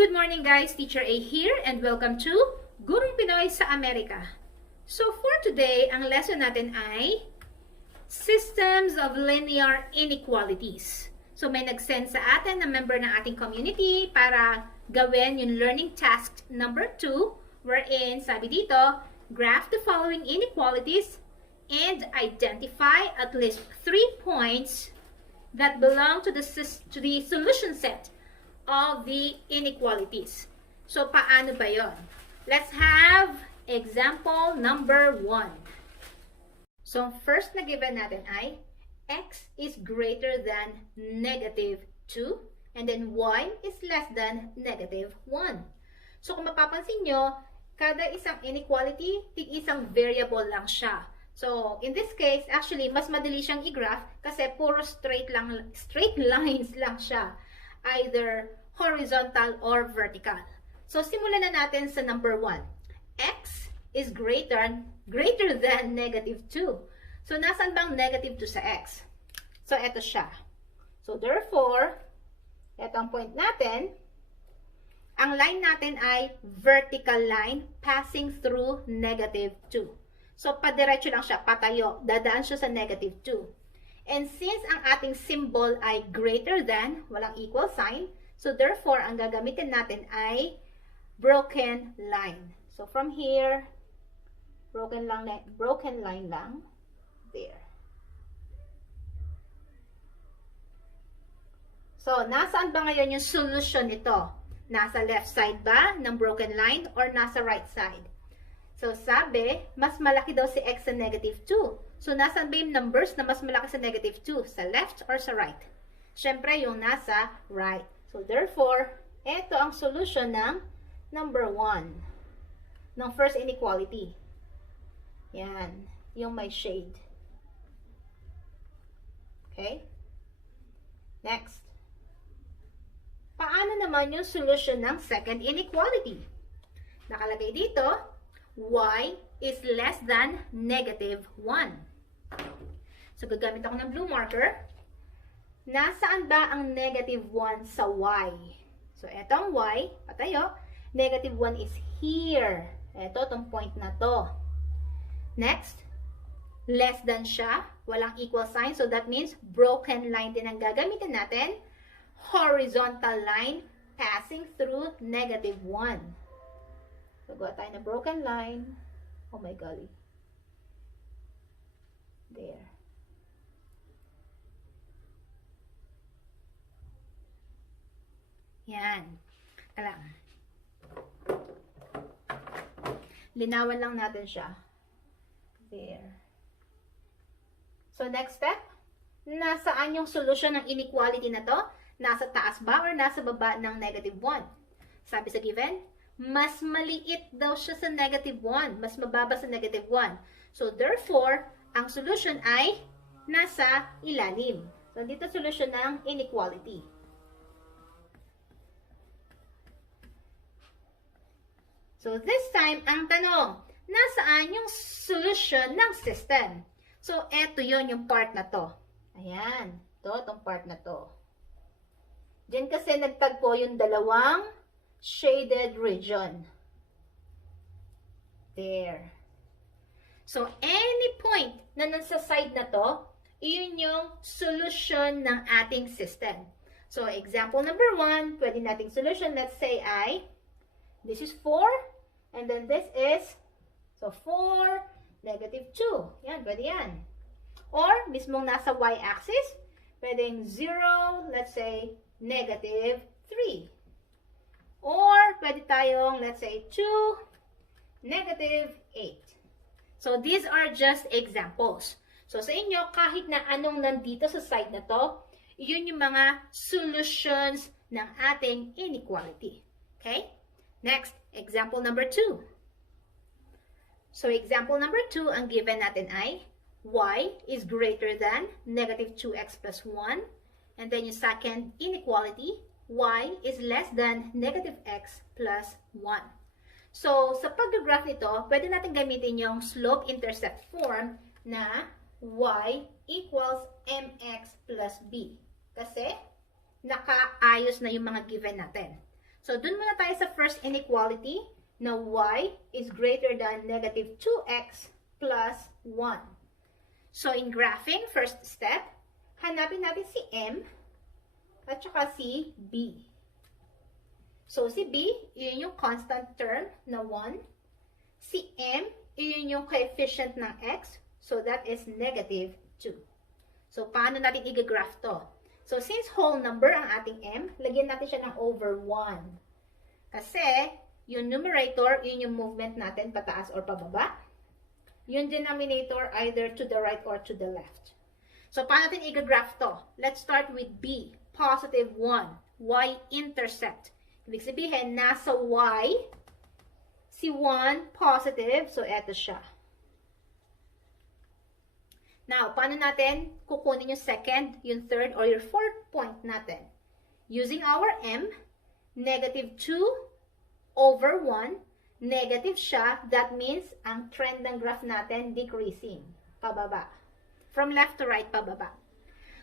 Good morning guys, Teacher A here and welcome to Gurong Pinoy sa Amerika. So for today, ang lesson natin ay Systems of Linear Inequalities. So may nag-send sa atin na member ng ating community para gawin yung learning task number 2 wherein sabi dito, graph the following inequalities and identify at least 3 points that belong to the solution set of the inequalities. So, paano ba yon? Let's have example number 1. So, first na given natin ay x is greater than negative 2 and then y is less than negative 1. So, kung mapapansin nyo, kada isang inequality, tig-isang variable lang siya. So, in this case, actually, mas madali siyang i-graph kasi puro straight lines lang siya. Either horizontal or vertical. So, simulan na natin sa number 1. X is greater than negative 2. So, nasaan bang negative 2 sa x? So, eto siya. So, therefore, eto ang point natin. Ang line natin ay vertical line passing through negative 2. So, padiretso lang siya, patayo. Dadaan siya sa negative 2. And since ang ating symbol ay greater than, walang equal sign, so therefore, ang gagamitin natin ay broken line. So from here, broken line lang. There. So, nasaan ba ngayon yung solution nito? Nasa left side ba ng broken line or nasa right side? So, sabi, mas malaki daw si x sa negative 2. So, nasaan ba yung numbers na mas malaki sa negative 2? Sa left or sa right? Siyempre, yung nasa right. So, therefore, ito ang solution ng number 1. Ng first inequality. Yan. Yung may shade. Okay? Next. Paano naman yung solution ng second inequality? Nakalagay dito, y is less than negative 1. So, gagamit ako ng blue marker. Nasaan ba ang negative 1 sa y? So, eto ang y, patayo. Negative 1 is here. Eto, itong point na to. Next, less than siya. Walang equal sign. So, that means broken line din ang gagamitin natin. Horizontal line passing through negative 1. So, gawa tayo na broken line. Oh my golly. There. Yan. Alam. Linawan lang natin siya. There. So, next step. Nasaan yung solution ng inequality na to? Nasa taas ba or nasa baba ng negative 1? Sabi sa given, mas maliit daw siya sa negative 1. Mas mababa sa negative 1. So, therefore, ang solution ay nasa ilalim. So, dito solution ng inequality. So, this time, ang tanong, nasaan yung solution ng system? So, eto yon yung part na to. Ayan. Itong part na to. Diyan kasi nagtagpo yung dalawang shaded region. There. So, any point na nasa side na to, iyon yung solution ng ating system. So, example number 1, pwede nating solution, let's say ay, this is 4, and then this is, so 4, negative 2. Yan, pwede yan. Or, mismong nasa y-axis, pwedeng 0, let's say, negative 3. Or, pwede tayong, let's say, 2, negative 8. So, these are just examples. So, sa inyo, kahit na anong nandito sa side na to, yun yung mga solutions ng ating inequality. Okay? Next, example number 2. So, example number 2, ang given natin ay y is greater than negative 2x plus 1. And then yung second inequality, y is less than negative x plus 1. So, sa pag-graph nito, pwede natin gamitin yung slope-intercept form na y equals mx plus b. Kasi, nakaayos na yung mga given natin. So, dun muna tayo sa first inequality na y is greater than negative 2x plus 1. So, in graphing, first step, hanapin natin si M at saka si B. So, si B, yun yung constant term na 1. Si M, yun yung coefficient ng x. So, that is negative 2. So, paano natin i-graph to? So, since whole number ang ating M, lagyan natin siya ng over 1. Kasi, yung numerator, yun yung movement natin pataas or pababa. Yung denominator, either to the right or to the left. So, paano natin i-graph to? Let's start with B, positive 1, y-intercept. Ibig sabihin, nasa y, si 1 positive, so eto siya. Now, paano natin kukunin yung second, yung third, or your fourth point natin? Using our M, negative 2 over 1, negative siya, that means ang trend ng graph natin decreasing, pababa. From left to right, pababa.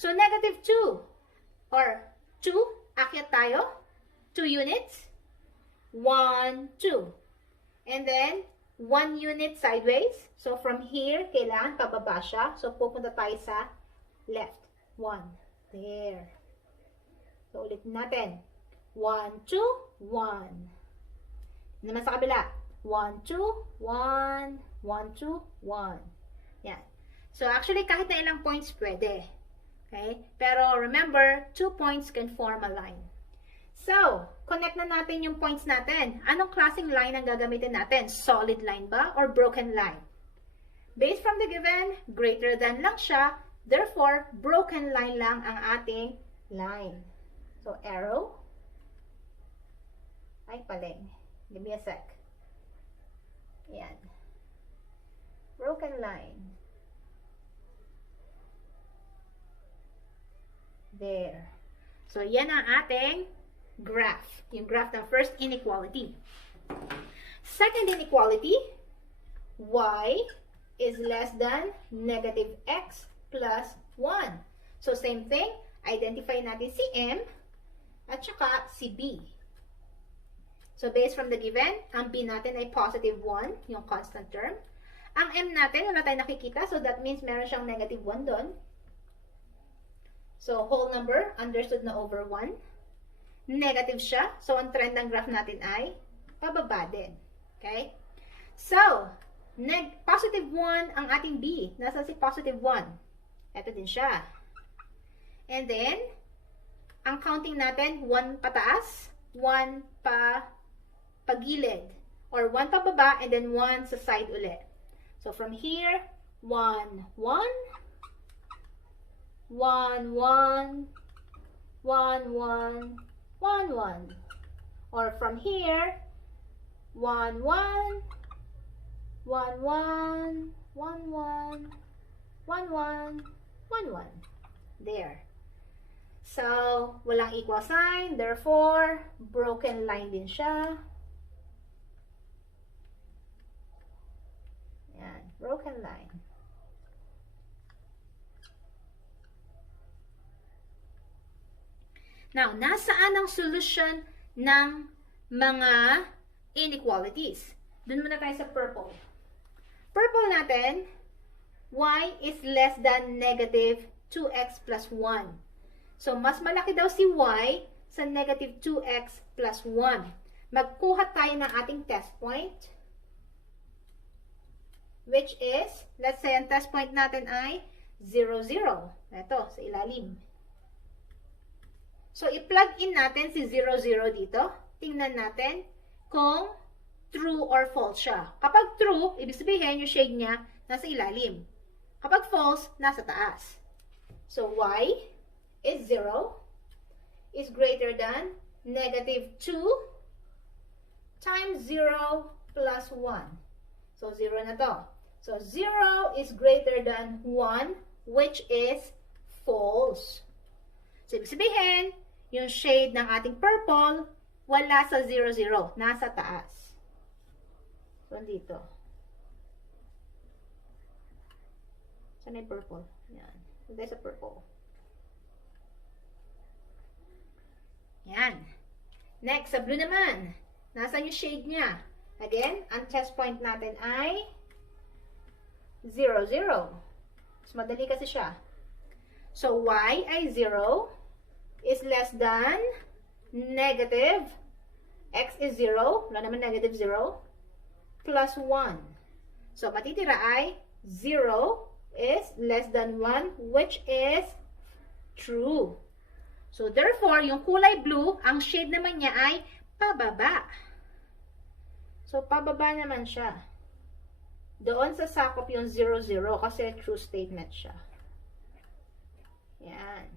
So, negative 2, or 2, akyat tayo, 2 units, 1, 2. And then, 1 unit sideways. So, from here, kailangan pababa siya. So, pupunta tayo sa left. 1. There. So, ulit natin. 1, 2, 1. Naman sa kabila. 1, 2, 1, 1, 2, 1. Yan. So, actually, kahit na ilang points pwede. Okay? Pero, remember, 2 points can form a line. So, connect na natin yung points natin. Anong klaseng line ang gagamitin natin? Solid line ba or broken line? Based from the given, greater than lang siya. Therefore, broken line lang ang ating line. So, arrow. Ay, paling. Give me a sec. Ayan. Broken line. There. So, yan ang ating graph. Yung graph ng first inequality. Second inequality, y is less than negative x plus 1. So, same thing. Identify natin si M at saka si B. So, based from the given, ang B natin ay positive 1, yung constant term. Ang M natin, wala tayong nakikita. So, that means meron siyang negative 1 doon. So, whole number, understood na over 1. Negative siya. So, ang trend ng graph natin ay pababa din. Okay? So, positive 1 ang ating B. Nasaan si positive 1? Ito din siya. And then, ang counting natin, 1 pataas, 1 pagilid. Or 1 pababa, and then 1 sa side ulit. So, from here, 1, 1, 1, 1, 1, 1, 1, 1. Or from here, 1, 1, 1, 1, 1, 1, 1, 1, 1. There. So, walang equal sign. Therefore, broken line din siya. Yan. Broken line. Now, nasaan ang solution ng mga inequalities? Doon muna tayo sa purple. Purple natin, y is less than negative 2x plus 1. So, mas malaki daw si y sa negative 2x plus 1. Magkuha tayo ng ating test point, which is, let's say, ang test point natin ay 0, 0. Ito, sa ilalim. So, i-plug in natin si 0, 0 dito. Tingnan natin kung true or false siya. Kapag true, ibig sabihin yung shade niya nasa ilalim. Kapag false, nasa taas. So, y is 0 is greater than negative 2 times 0 plus 1. So, 0 na to. So, 0 is greater than 1, which is false. So, ibig sabihin, yung shade ng ating purple, wala sa 0, 0. Nasa taas. So, dito. Saan yung purple? Yan. Hindi sa purple. Yan. Next, sa blue naman. Nasaan yung shade niya? Again, ang test point natin ay 0, 0. Mas madali kasi siya. So, y ay 0 is less than negative. X is 0. Wala naman negative 0. Plus 1. So, matitira ay 0 is less than 1, which is true. So, therefore, yung kulay blue, ang shade naman niya ay pababa. So, pababa naman siya. Doon sa sakop yung 0, 0 kasi true statement siya. Yan.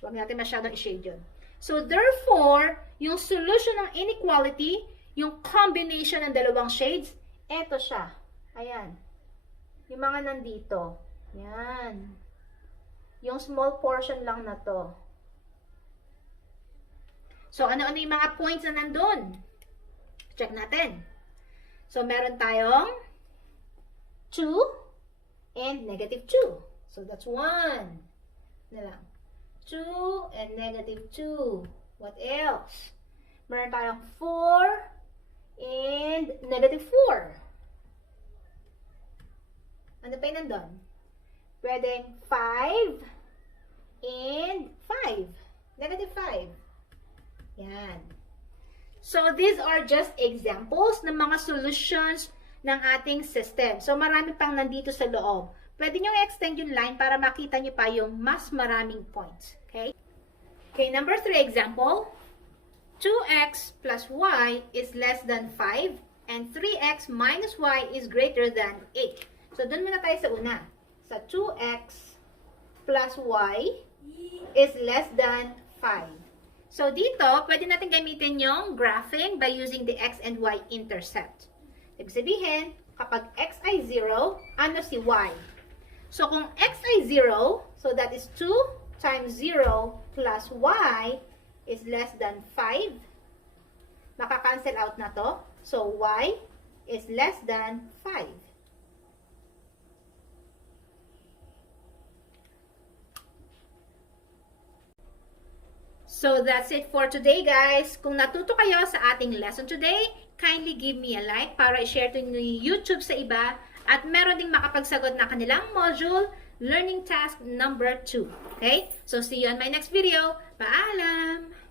Huwag natin masyadong i-shade yun. So, therefore, yung solution ng inequality, yung combination ng dalawang shades, eto siya. Ayan. Yung mga nandito. Yan. Yung small portion lang na to. So, ano-ano yung mga points na nandun? Check natin. So, meron tayong 2 and negative 2. So, that's 1. Na lang. 2 and negative 2. What else? Meron tayong 4 and negative 4. Ano pa yung nandun? Pwedeng 5 and 5. Negative 5. Yan. So, these are just examples ng mga solutions ng ating system. So, marami pang nandito sa loob. Pwede nyo i-extend yung line para makita nyo pa yung mas maraming points. Okay? Okay, number 3 example. 2x plus y is less than 5 and 3x minus y is greater than 8. So, dun muna tayo sa una. Sa 2x plus y is less than 5. So, dito, pwede natin gamitin yung graphing by using the x and y intercept. Ibig sabihin, kapag x ay 0, ano si y? So, kung x ay 0, so that is 2 times 0 plus y is less than 5. Maka-cancel out na to. So, y is less than 5. So, that's it for today, guys. Kung natuto kayo sa ating lesson today, kindly give me a like para i-share to yung YouTube sa iba at meron ding makapagsagot na kanilang module, Learning Task number 2. Okay? So, see you on my next video. Paalam!